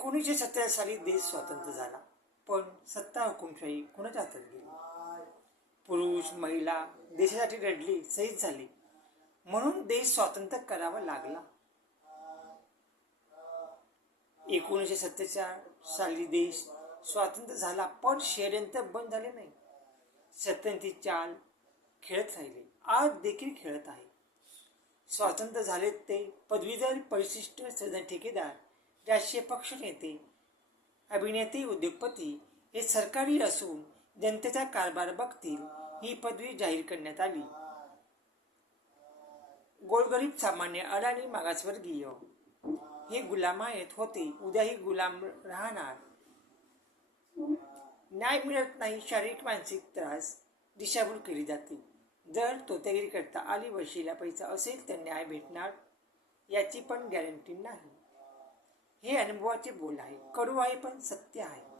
1970 साली देश स्वतंत्र झाला, पण सत्ता हुकुमशाही कुणाच्या हातात गेली. पुरुष महिला देशासाठी लढली, शहीद झाली, म्हणून देश स्वतंत्र करावा लागला. 1947 साली देश स्वातंत्र्य झाला, पण षडयंत्र बंद झाले नाही. सत्तेची चाल खेळत राहिले, आज देखील खेळत आहे. स्वातंत्र्य झाले ते पदवीधर, परिशिष्ट, सदन ठेकेदार, राजकीय पक्ष नेते, अभिनेते, उद्योगपती हे सरकारी असून जनतेचा कारभार बघतील ही पदवी जाहीर करण्यात आली. गोरगरीब, सामान्य, अडाणी, मागासवर्गीय हे गुलामायत होते, उद्याही गुलाम राहणार. न्याय मिळत नाही, शारीरिक मानसिक त्रास, दिशाभूल केली जाते. जर तोतेगिरी करता आली, वशिला पैसा असेल तर न्याय भेटणार याची पण गॅरंटी नाही. हे अनुभवाचे बोल आहे, कडू आहे पण सत्य आहे.